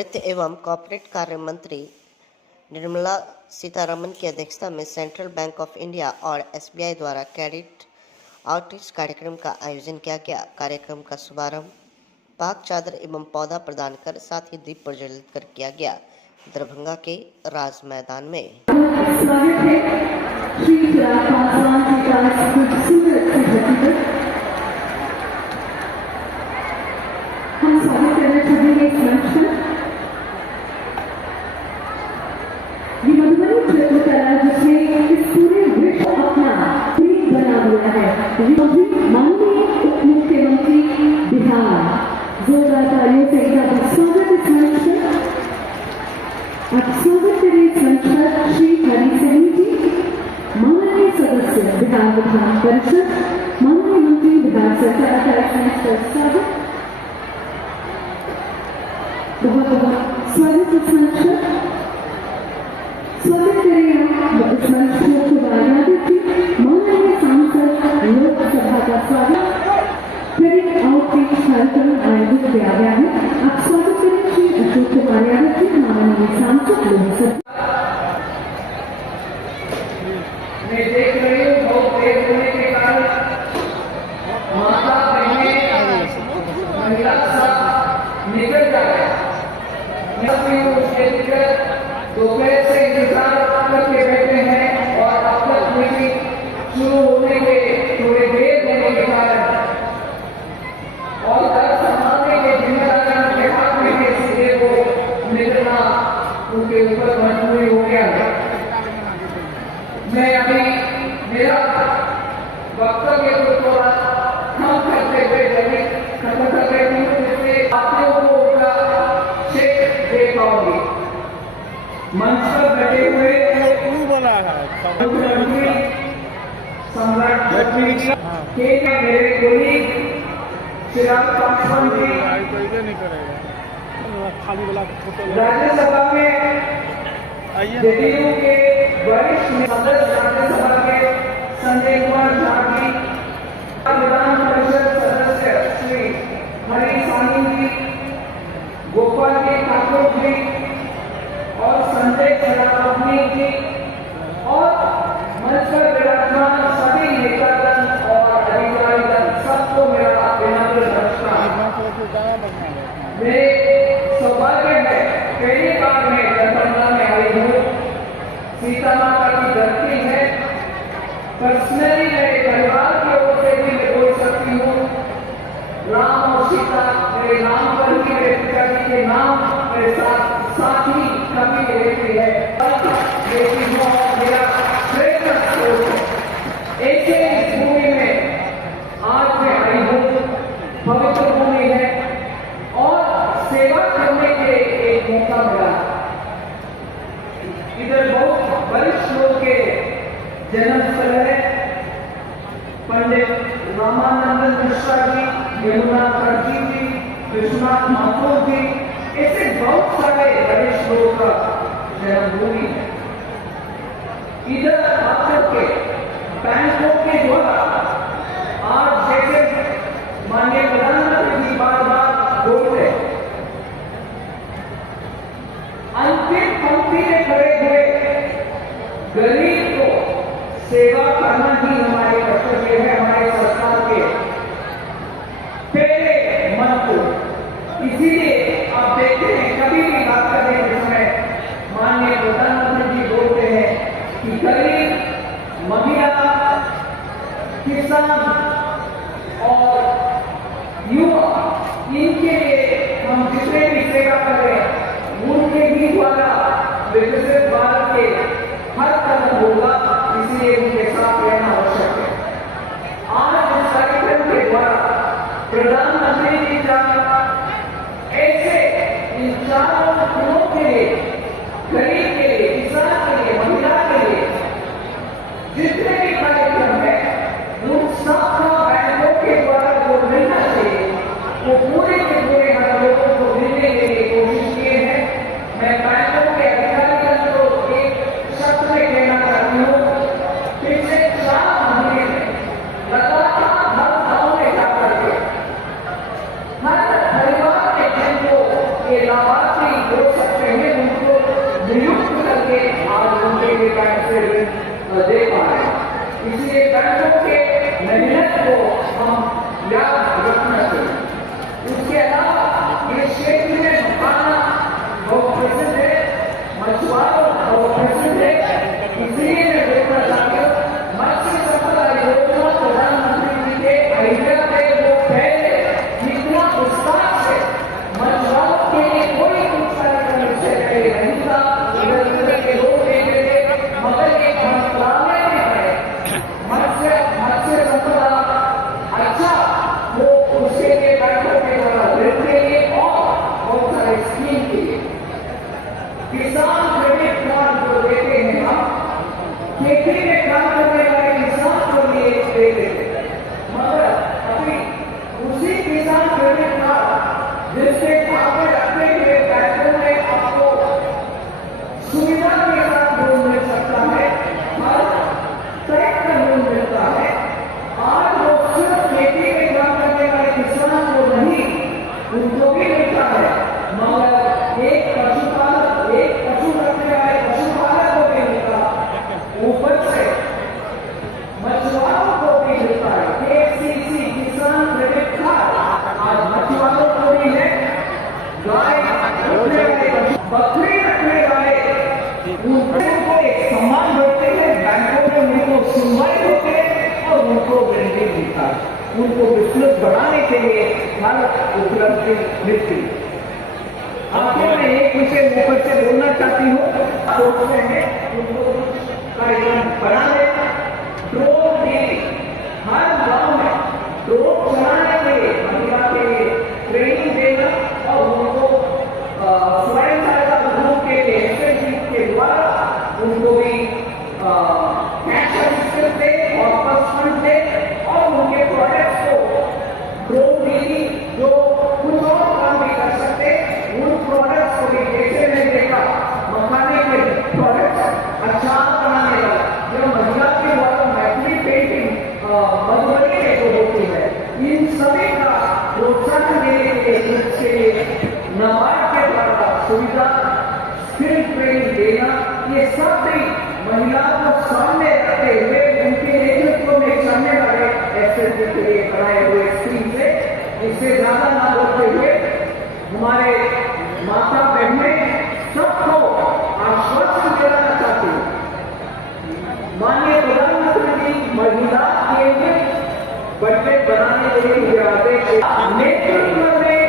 वित्त एवं कॉर्पोरेट कार्य मंत्री निर्मला सीतारमण की अध्यक्षता में सेंट्रल बैंक ऑफ इंडिया और एसबीआई द्वारा कैडेट आउटरीच कार्यक्रम का आयोजन किया गया। कार्यक्रम का शुभारंभ पाक चादर एवं पौधा प्रदान कर साथ ही दीप प्रज्वलित कर किया गया। दरभंगा के राज मैदान में हम स्वागत करना चाहेंगे इस मंच पर। ये मधुबनी चित्रकला जिसने इस पूरे विश्व अपना प्रिय बना दिया है, माननीय उप मुख्यमंत्री बिहार, जोरदार तालियों से इनका स्वागत इस मंच पर। आप स्वागत करें इस मंच पर श्री हरि सिंह जी, माननीय सदस्य बिहार विधान परिषद, माननीय मंत्री बिहार सरकार का इस मंच पर स्वागत। बहुत बहुत स्वागत इस मंच पर। स्वागत करें आप इस मंच को शुभारंभ की माननीय सांसद लोकसभा का स्वागत क्रेडिट आउटरीच कार्यक्रम आयोजित किया गया है। आप स्वागत करें श्री अशोक कुमार यादव जी, माननीय सांसद लोकसभा। मैं देख रही हूँ बहुत देर होने के कारण माता बहनें महिला सब निकल जा रहे हैं। दोपहर से इंतजार करके बैठे हैं और अब तक मीटिंग शुरू होने के थोड़े देर होने के कारण और दर संभालने के जिम्मेदारी के हाथ में के सीधे को निकलना उनके ऊपर मजबूरी हो गया है। मैं अभी मेरा वक्तव्य को थोड़ा कम करते हुए जल्दी खत्म कर रही हूँ, जिससे आपको उनका चेक दे पाओगे। मंच पर बैठे हुए सम्राट के मेरे कोलीग चिराग पासवान जी राज्यसभा में जदयू के वरिष्ठ सदस्य, राज्यसभा के संजय कुमार झा जी, विधान परिषद सदस्य श्री हरि सानी जी, गोपाल के ठाकुर जी और संजय सरावनी जी और मंच पर विराजमान सभी नेतागण और अधिकारीगण, सबको मेरा विनम्र नमस्कार। मेरे सौभाग्य है पहली बार मैं दरभंगा में आई हूँ। सीता माता की धरती है। पर्सनली मेरे परिवार की ओर से भी मैं बोल सकती हूँ, राम और सीता मेरे नाम पर ही, मेरे पिताजी के नाम मेरे साथ ही कभी रहती है। मेरा प्रेरणा स्रोत है। ऐसे इस भूमि में आज मैं आई हूँ, पवित्र भूमि है और सेवा करने के एक मौका मिला। इधर बहुत वरिष्ठ लोग के जन्म स्थल है। पंडित रामानंदन मिश्रा जी, यमुना खड़गी जी, विश्वनाथ माथुर जी, ऐसे बहुत सारे वरिष्ठ लोगों का जन्मभूमि है। इधर आकर के बैंकों के द्वारा आज जैसे माननीय प्रधानमंत्री जी बार बार बोलते, अंतिम पंक्ति में खड़े हुए गरीब को सेवा करना ही हमारे कर्तव्य है, हमारे सरकार के पहले मंत्र। इसीलिए आप देखते हैं कभी भी बात करने के समय माननीय प्रधानमंत्री जी बोलते हैं कि गरीब, महिला, किसान और युवा, इनके लिए हम जितने भी सेवा कर रहे हैं उनके ही द्वारा विकसित भारत के हर कदम होगा। इसलिए उनके साथ रहना आवश्यक है। आज इस कार्यक्रम के द्वारा प्रधानमंत्री जी का ऐसे इन चारों गुणों के लिए, गरीब के लिए, किसान के लिए, महिला के लिए जितने भी कार्यक्रम है उन सबका बैंकों के द्वारा जो मिलना चाहिए वो पूरे के पूरे हर लोगों को मिलने के लिए कोशिश किए हैं। मैं बैंकों के अधिकारियों को एक शब्द में कहना चाहती हूँ, पिछले 4 महीने में लगातार हर गांव में जाकर के के बैंक से ऋण दे पा रहे हैं। इसलिए बैंकों के मेहनत को हम याद रखना चाहिए। उसके अलावा ये क्षेत्र में मखाना बहुत प्रसिद्ध है, मछुआरों बहुत प्रसिद्ध है। इसलिए मैं देखना चाहता हूँ मत्स्य संपदा योजना प्रधानमंत्री जी के आइडिया पे वो पहले जितना विस्तार से मछुआरों के लिए कोई कुछ कार्यक्रम से पहले नहीं था, इधर के लोग देखे थे, मगर एक मंत्रालय में है मत्स्य संपदा अच्छा वो उसके लिए बैंकों के द्वारा ऋण के लिए और बहुत सारे स्कीम के लिए किसान क्रेडिट कार्ड जो देते हैं हम खेती में काम करने वाले किसान को लिए देते हैं, मगर अभी उसी किसान क्रेडिट कार्ड जिससे आप रखने के लिए बैंकों में आपको सुविधा के साथ लोन मिल सकता है, हर तरह का लोन मिलता है। आज वो सिर्फ खेती में काम करने वाले किसान को नहीं उनको भी मिलता है, मगर एक पशुपालक एक पशु रखने वाले पशुपालक को भी मिलता, ऊपर से मछुआरों को भी मिलता है। KCC किसान क्रेडिट कार्ड आज मछुआरों को भी है, गाय रखने वाले बकरी रखने वाले उनको एक सम्मान देते हैं, बैंकों में उनको सुनवाई होते हैं और उनको ऋण भी मिलता है, उनको बिजनेस बढ़ाने के लिए हर उपलब्धि मिलती है। आपको मैं एक विषय ऊपर से बोलना चाहती हूँ, सोचते हैं उनको कार्यक्रम बनाने ड्रोन डीलिंग हर गांव में ड्रोन चलाने के लिए महिला के लिए ट्रेनिंग देना और उनको स्वयं सहायता समूह के लिए SHG के द्वारा उनको भी कैश असिस्टेंस दे और फंड दे और उनके प्रोडक्ट्स को ड्रोन डीलिंग जो कुछ और काम भी कर सकते उन प्रोडक्ट्स को भी जैसे मैंने देखा मखाने के प्रोडक्ट्स अचार बनाने का जो महिला के द्वारा मैथिली पेंटिंग मधुबनी में जो होती है, इन सभी का प्रोत्साहन देने के लिए इसके लिए नाबार्ड के द्वारा सुविधा स्किल ट्रेनिंग देना, ये सब भी महिलाओं को सामने रखते हुए उनके नेतृत्व में सामने वाले SHG के लिए बनाए हुए स्कीम से इससे ज्यादा ना होते हुए हमारे माता बहनें सबको आश्वासन दिलाना चाहती हूँ। माननीय प्रधानमंत्री जी महिला केंद्रित बजट बनाने के लिए ये आदेश नेतृत्व में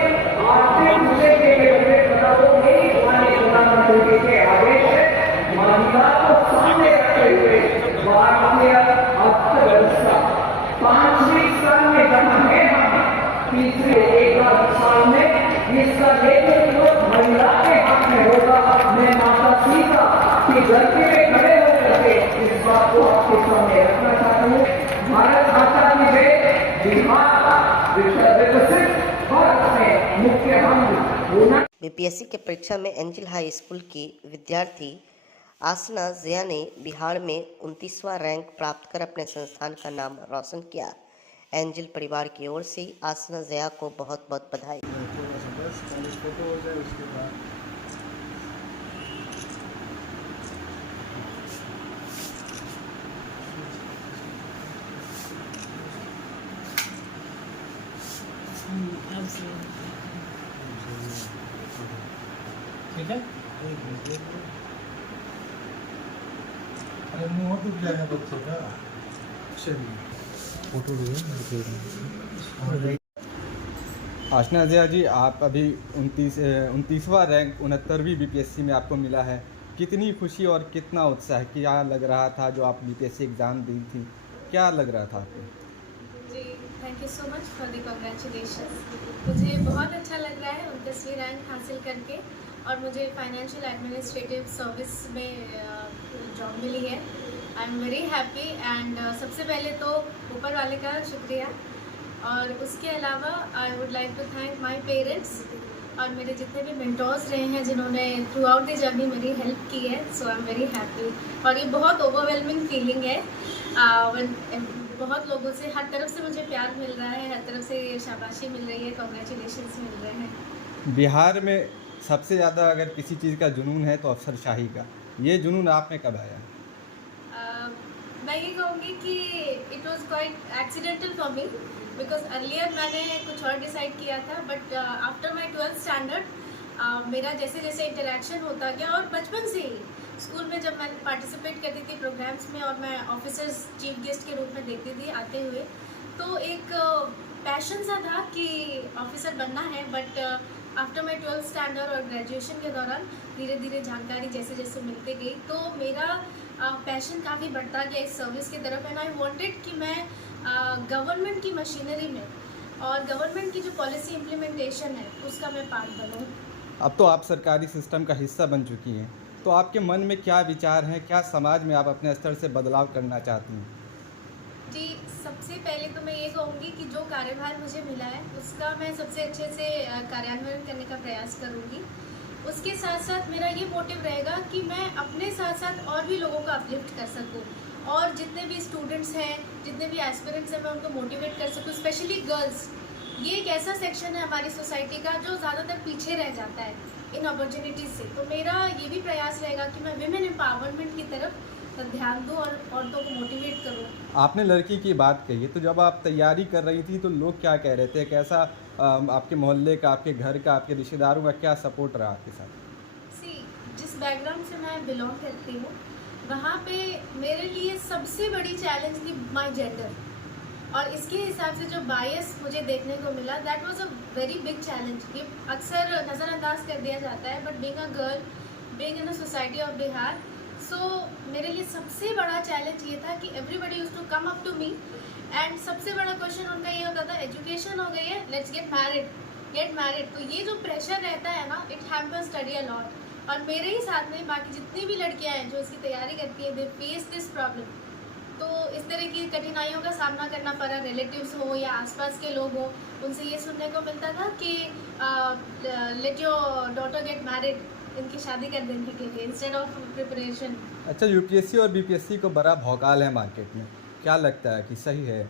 आर्थिक विषय के लिए बजट बनाओ, यही माननीय प्रधानमंत्री जी के आदेश है। महिला को सामने रखते हुए भारतीय अर्थव्यवस्था 5वीं साल में जमा है, हम तीसरे एक साल में इसका नेतृत्व महिला के हाथ में होगा। मैं माता सीता की धरती में खड़े होकर के इस बात को आपके सामने रखना चाहता हूँ। भारत माता की जय, बिहार विकसित भारत में मुख्य हम होना। बीपीएससी के परीक्षा में एंजल हाई स्कूल की विद्यार्थी आसना जिया ने बिहार में 29वां रैंक प्राप्त कर अपने संस्थान का नाम रोशन किया। एंजल परिवार की ओर से आसना जिया को बहुत बहुत बधाई। फोटो हो जाए उसके बाद ठीक है। अरे मुँह टूट जाएगा बच्चे का। चलिए फोटो आसना जिया जी, आप अभी 29वां रैंक 69वीं बीपीएससी में आपको मिला है। कितनी खुशी और कितना उत्साह, क्या लग रहा था जो आप बीपीएससी एग्ज़ाम दी थी, क्या लग रहा था आपको? जी thank you so much for the congratulations. मुझे बहुत अच्छा लग रहा है 29वीं रैंक हासिल करके, और मुझे फाइनेंशियल एडमिनिस्ट्रेटिव सर्विस में जॉब मिली है। आई एम वेरी हैप्पी एंड सबसे पहले तो ऊपर वाले का शुक्रिया, और उसके अलावा I would like to thank my parents और मेरे जितने भी मेंटोर्स रहे हैं जिन्होंने थ्रू आउट द जर्नी मेरी हेल्प की है। So I am very happy, और ये बहुत ओवरवेलमिंग फीलिंग है। बहुत लोगों से हर तरफ से मुझे प्यार मिल रहा है, हर तरफ से शाबाशी मिल रही है, कॉन्ग्रेचुलेशंस मिल रहे हैं। बिहार में सबसे ज़्यादा अगर किसी चीज़ का जुनून है तो अफसरशाही का, ये जुनून आप में कब आया? मैं ये कहूँगी कि it was quite accidental for me, because earlier मैंने कुछ और डिसाइड किया था, but after my 12th standard मेरा जैसे जैसे इंटरेक्शन होता गया, और बचपन से ही स्कूल में जब मैं पार्टिसिपेट करती थी प्रोग्राम्स में और मैं ऑफिसर्स चीफ गेस्ट के रूप में देखती थी आते हुए, तो एक पैशन सा था कि ऑफिसर बनना है। But after my 12th standard और ग्रेजुएशन के दौरान धीरे धीरे जानकारी जैसे जैसे मिलती गई, तो मेरा पैशन काफ़ी बढ़ता गया इस सर्विस की तरफ। एंड आई वांटेड कि मैं गवर्नमेंट की मशीनरी में और गवर्नमेंट की जो पॉलिसी इम्प्लीमेंटेशन है उसका मैं पार्ट बनूँ। अब तो आप सरकारी सिस्टम का हिस्सा बन चुकी हैं, तो आपके मन में क्या विचार हैं, क्या समाज में आप अपने स्तर से बदलाव करना चाहती हैं? जी, सबसे पहले तो मैं ये कहूँगी कि जो कार्यभार मुझे मिला है उसका मैं सबसे अच्छे से कार्यान्वयन करने का प्रयास करूँगी। उसके साथ साथ मेरा ये मोटिव रहेगा कि मैं अपने साथ साथ और भी लोगों को अपलिफ्ट कर सकूँ, और जितने भी स्टूडेंट्स हैं, जितने भी एस्पिरेंट्स हैं, मैं उनको मोटिवेट कर सकूँ। स्पेशली गर्ल्स, ये एक ऐसा सेक्शन है हमारी सोसाइटी का जो ज़्यादातर पीछे रह जाता है इन अपॉर्चुनिटीज़ से। तो मेरा ये भी प्रयास रहेगा कि मैं विमेन एम्पावरमेंट की तरफ ध्यान दूँ और औरतों को मोटिवेट करूँ। आपने लड़की की बात कही है, तो जब आप तैयारी कर रही थी तो लोग क्या कह रहे थे, कैसा आपके मोहल्ले का, आपके घर का, आपके रिश्तेदारों का क्या सपोर्ट रहा आपके साथ? जिस बैकग्राउंड से मैं बिलोंग करती हूँ वहाँ पे मेरे लिए सबसे बड़ी चैलेंज थी माई जेंडर, और इसके हिसाब से जो बायस मुझे देखने को मिला, that was a very big challenge. ये अक्सर नज़रअंदाज कर दिया जाता है, but being a girl, being in a society of Bihar, so मेरे लिए सबसे बड़ा चैलेंज ये था कि everybody used to come up to me, and सबसे बड़ा क्वेश्चन उनका ये होता था, एजुकेशन हो गई है, लेट्स गेट मैरिड। तो ये जो प्रेशर रहता है ना, it hampers study a lot. और मेरे ही साथ में बाकी जितनी भी लड़कियां हैं जो इसकी तैयारी करती हैं, दे फेस दिस प्रॉब्लम। तो इस तरह की कठिनाइयों का सामना करना पड़ा, रिलेटिव्स हो या आसपास के लोग हो, उनसे ये सुनने को मिलता था कि let your daughter get married, इनकी शादी कर देने के लिए, इंस्टेड ऑफ प्रिपरेशन। अच्छा, यूपीएससी और बीपीएससी को बड़ा भौकाल है मार्केट में, क्या लगता है कि सही है?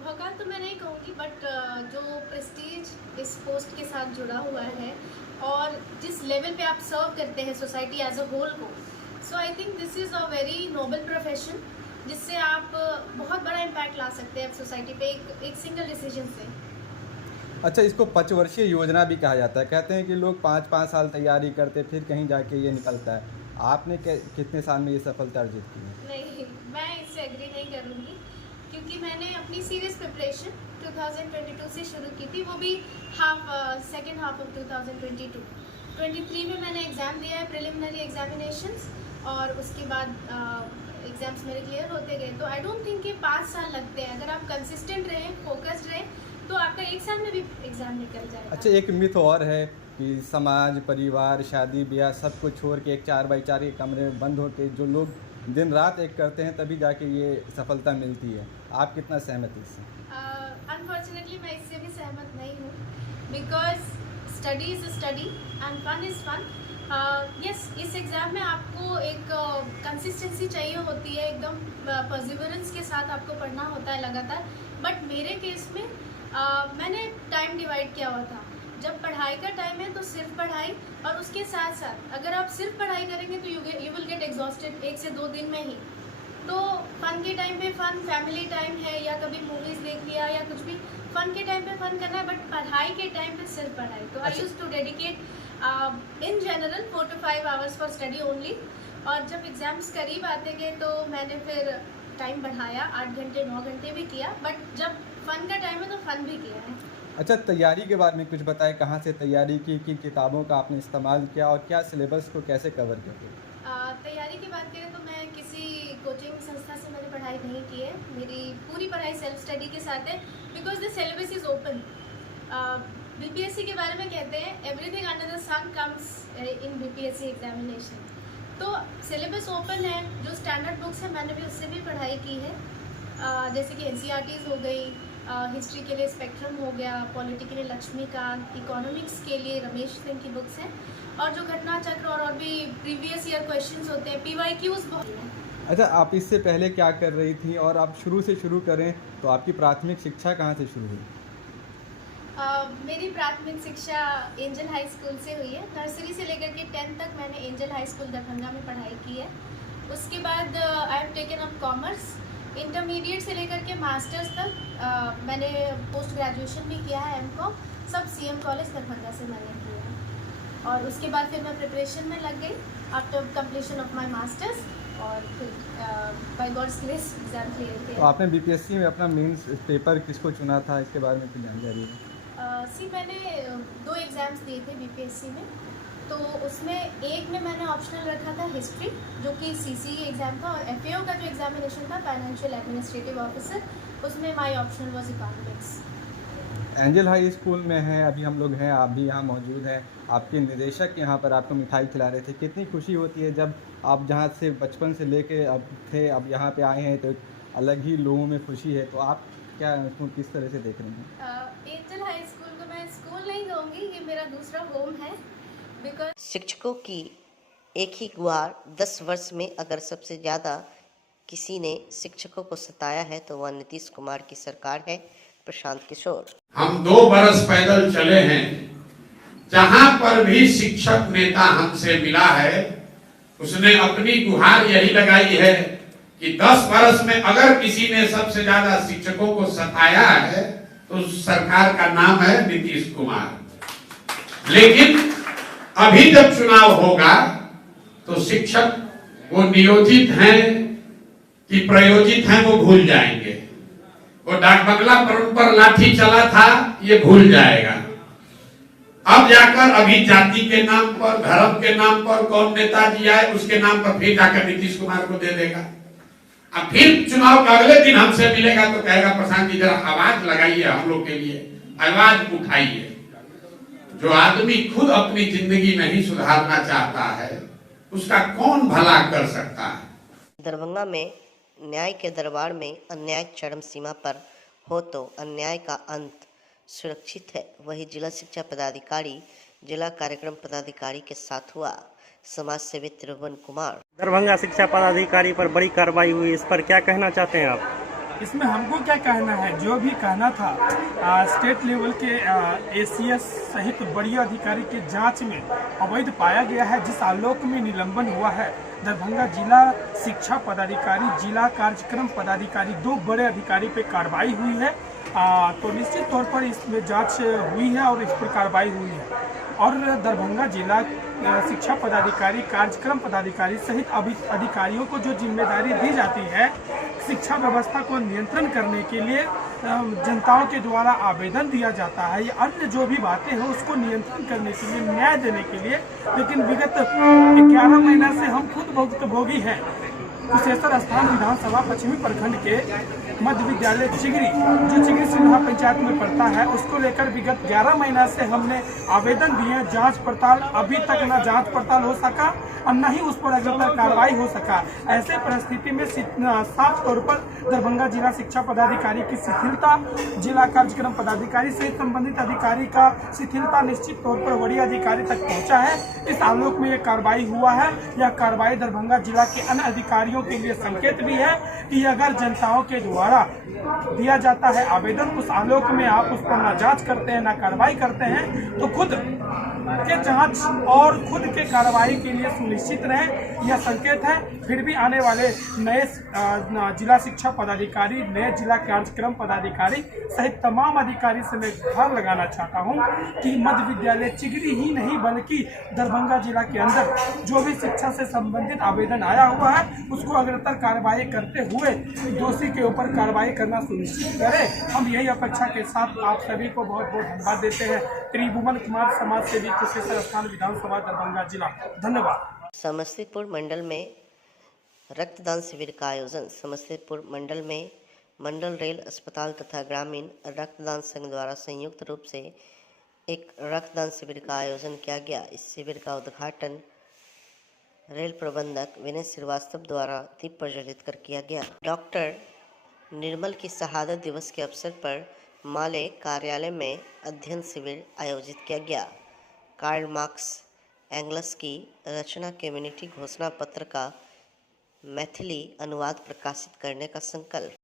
भौकाल तो मैं नहीं कहूँगी, बट जो प्रेस्टीज इस पोस्ट के साथ जुड़ा हुआ है और जिस लेवल पे आप सर्व करते हैं सोसाइटी एज अ होल को, so I think this is a very noble profession, जिससे आप बहुत बड़ा इम्पैक्ट ला सकते हैं सोसाइटी पे एक सिंगल डिसीजन से। अच्छा, इसको पंचवर्षीय योजना भी कहा जाता है, कहते हैं कि लोग 5-5 साल तैयारी करते फिर कहीं जाके ये निकलता है। आपने कितने साल में ये सफलता अर्जित की है? नहीं, मैं इससे एग्री नहीं करूँगी, क्योंकि मैंने अपनी सीरियस प्रिपरेशन 2022 से शुरू की थी, वो भी सेकेंड हाफ ऑफ 2022। 23 में मैंने एग्ज़ाम दिया है, प्रिलिमिनरी एग्जामिनेशंस, और उसके बाद एग्ज़ाम्स मेरे क्लियर होते गए। तो आई डोंट थिंक कि 5 साल लगते हैं, अगर आप कंसिस्टेंट रहें, फोकस्ड रहें, तो आपका 1 साल में भी एग्ज़ाम निकल जाएगा। अच्छा, एक मिथ और है कि समाज, परिवार, शादी ब्याह सब कुछ छोड़ के एक 4x4 के कमरे में बंद होकर जो लोग दिन रात एक करते हैं तभी जाके ये सफलता मिलती है। आप कितना सहमत हैं इससे? अनफॉर्चुनेटली मैं इससे भी सहमत नहीं हूँ, because study is study and fun is fun. Yes, इस एग्ज़ाम में आपको एक कंसिस्टेंसी चाहिए होती है, एकदम परसिवरेंस के साथ आपको पढ़ना होता है लगातार। बट मेरे केस में मैंने टाइम डिवाइड किया हुआ था। जब पढ़ाई का टाइम है तो सिर्फ पढ़ाई, और उसके साथ साथ अगर आप सिर्फ पढ़ाई करेंगे तो यू विल गेट एग्जॉस्टेड 1 से 2 दिन में ही। तो फन के टाइम पे फन, फैमिली टाइम है या कभी मूवीज़ देख लिया या कुछ भी, फन के टाइम पे फन करना है, बट पढ़ाई के टाइम पे सिर्फ पढ़ाई। तो I used to dedicate in general 4 to 5 hours for study only. और जब एग्ज़ाम्स करीब आते गए तो मैंने फिर टाइम बढ़ाया, 8 घंटे 9 घंटे भी किया, बट जब फ़न का टाइम है तो फ़न भी किया है। अच्छा, तैयारी के बारे में कुछ बताएं, कहाँ से तैयारी की, किताबों का आपने इस्तेमाल किया और क्या सिलेबस को कैसे कवर करते? तैयारी की बात करें तो मैं किसी कोचिंग संस्था से मैंने पढ़ाई नहीं की है, मेरी पूरी पढ़ाई सेल्फ स्टडी के साथ है, because the syllabus is open. BPSC के बारे में कहते हैं everything under the sun comes in BPSC examination. तो सिलेबस ओपन है, जो स्टैंडर्ड बुक्स हैं मैंने भी उससे भी पढ़ाई की है, जैसे कि एनसीईआरटीज़ हो गई, हिस्ट्री के लिए स्पेक्ट्रम हो गया, पॉलिटी के लिए लक्ष्मीकांत, इकोनॉमिक्स के लिए रमेश सिंह की बुक्स हैं, और जो घटना चक्र और भी प्रीवियस ईयर क्वेश्चंस होते हैं, PYQs बहुत हैं। अच्छा, आप इससे पहले क्या कर रही थी, और आप शुरू से शुरू करें तो आपकी प्राथमिक शिक्षा कहाँ से शुरू हुई? मेरी प्राथमिक शिक्षा एंजल हाई स्कूल से हुई है। नर्सरी से लेकर के 10th तक मैंने एंजल हाई स्कूल दरभंगा में पढ़ाई की है। उसके बाद I have taken up commerce. Intermediate से लेकर के मास्टर्स तक मैंने पोस्ट ग्रेजुएशन भी किया है, एमकॉम, सब सीएम कॉलेज दरभंगा से मैंने किया है। और उसके बाद फिर मैं प्रिपरेशन में लग गई after completion of my masters, और फिर by God's grace exam clear तो किया। आपने बीपीएससी में अपना मेंस पेपर किसको चुना था, इसके बारे में कुछ जानकारी है? मैंने 2 एग्ज़ाम्स दिए थे बीपीएससी में, तो उसमें एक में मैंने ऑप्शनल रखा था हिस्ट्री, जो कि सीसीई एग्ज़ाम था, और एफएओ का जो एग्जामिनेशन था फाइनेंशियल एडमिनिस्ट्रेटिव ऑफिसर, उसमें my optional was economics. Angel high school में हैं अभी हम लोग हैं, आप भी यहाँ मौजूद हैं। आपके निदेशक यहाँ पर आपको मिठाई खिला रहे थे, कितनी खुशी होती है जब आप जहाँ से बचपन से लेके अब थे, अब यहाँ पे आए हैं, तो एक अलग ही लोगों में खुशी है। तो आप क्या इसको किस तरह से देख रहे हैं? एंजल हाई स्कूल को मैं स्कूल नहीं कहूँगी, ये मेरा दूसरा होम है, बिकॉज शिक्षकों की एक ही गुहार, 10 वर्ष में अगर सबसे ज़्यादा किसी ने शिक्षकों को सताया है तो वह नीतीश कुमार की सरकार है। प्रशांत किशोर। हम 2 बरस पैदल चले हैं, जहां पर भी शिक्षक नेता हमसे मिला है उसने अपनी गुहार यही लगाई है कि 10 बरस में अगर किसी ने सबसे ज्यादा शिक्षकों को सताया है तो उस सरकार का नाम है नीतीश कुमार। लेकिन अभी जब चुनाव होगा तो शिक्षक वो नियोजित हैं कि प्रयोजित हैं वो भूल जाएंगे। वो डाक बंगला पर उन पर लाठी चला था ये भूल जाएगा। अब जाकर अभी जाति के नाम पर, धर्म के नाम पर कौन नेताजी आए उसके नाम पर फिर जाकर नीतीश कुमार को दे देगा। अब फिर चुनाव के अगले दिन हमसे मिलेगा तो कहेगा प्रशांत जी जरा आवाज लगाइए हम लोग के लिए, आवाज उठाइए। जो आदमी खुद अपनी जिंदगी नहीं सुधारना चाहता है उसका कौन भला कर सकता है। दरभंगा में न्याय के दरबार में अन्याय चरम सीमा पर हो तो अन्याय का अंत सुरक्षित है। वही जिला शिक्षा पदाधिकारी जिला कार्यक्रम पदाधिकारी के साथ हुआ। समाज सेवी त्रिभुवन कुमार। दरभंगा शिक्षा पदाधिकारी पर बड़ी कार्रवाई हुई, इस पर क्या कहना चाहते हैं आप? इसमें हमको क्या कहना है, जो भी कहना था स्टेट लेवल के एसीएस सहित बड़ी अधिकारी के जांच में अवैध पाया गया है, जिस आलोक में निलंबन हुआ है। दरभंगा जिला शिक्षा पदाधिकारी, जिला कार्यक्रम पदाधिकारी, 2 बड़े अधिकारी पे कार्रवाई हुई है। तो निश्चित तौर पर इसमें जांच हुई है और इस पर कार्रवाई हुई है। और दरभंगा जिला शिक्षा पदाधिकारी, कार्यक्रम पदाधिकारी सहित अधिकारियों को जो जिम्मेदारी दी जाती है शिक्षा व्यवस्था को नियंत्रण करने के लिए, जनताओं के द्वारा आवेदन दिया जाता है, या अन्य जो भी बातें हैं उसको नियंत्रण करने के लिए, न्याय देने के लिए। लेकिन विगत 11 महीना से हम खुद भुक्तभोगी हैं। कुशेश्वर स्थान विधानसभा पश्चिमी प्रखंड के मध्य विद्यालय चिगरी, जो चिगरी सिन्हा पंचायत में पड़ता है, उसको लेकर विगत 11 महीना से हमने आवेदन दिए। जांच पड़ताल अभी तक न जांच पड़ताल हो सका और न ही उस पर अग्रतर कार्रवाई हो सका। ऐसे परिस्थिति में साफ तौर पर दरभंगा जिला शिक्षा पदाधिकारी की शिथिलता, जिला कार्यक्रम पदाधिकारी से संबंधित अधिकारी का शिथिलता निश्चित तौर पर वरीय अधिकारी तक पहुंचा है। इस आलोक में यह कार्रवाई हुआ है। यह कार्रवाई दरभंगा जिला के अन्य अधिकारियों के लिए संकेत भी है कि अगर जनताओं के द्वारा दिया जाता है आवेदन, उस आलोक में आप उस पर ना जांच करते हैं ना कार्रवाई करते हैं, तो खुद के जांच और खुद के कार्रवाई के लिए सुनिश्चित रहें, यह संकेत है। फिर भी आने वाले नए जिला शिक्षा पदाधिकारी, नए जिला कार्यक्रम पदाधिकारी सहित तमाम अधिकारी से मैं गुहार लगाना चाहता हूं कि मध्य विद्यालय चिगरी ही नहीं बल्कि दरभंगा जिला के अंदर जो भी शिक्षा से संबंधित आवेदन आया हुआ है उसको अग्रतर कार्रवाई करते हुए दोषी के ऊपर कार्रवाई करना सुनिश्चित करें। हम यही अपेक्षा के साथ आप सभी को बहुत बहुत धन्यवाद देते हैं। त्रिभुवन कुमार, समाज सेवी, कुशेश्वर स्थान विधानसभा, दरभंगा जिला। धन्यवाद। समस्तीपुर मंडल में रक्तदान शिविर का आयोजन। समस्तीपुर मंडल में मंडल रेल अस्पताल तथा ग्रामीण रक्तदान संघ द्वारा संयुक्त रूप से एक रक्तदान शिविर का आयोजन किया गया। इस शिविर का उद्घाटन रेल प्रबंधक विनय श्रीवास्तव द्वारा दीप प्रज्वलित कर किया गया। डॉक्टर निर्मल की शहादत दिवस के अवसर पर माले कार्यालय में अध्ययन शिविर आयोजित किया गया। कार्ल मार्क्स एंगल्स की रचना कम्युनिटी घोषणा पत्र का मैथिली अनुवाद प्रकाशित करने का संकल्प।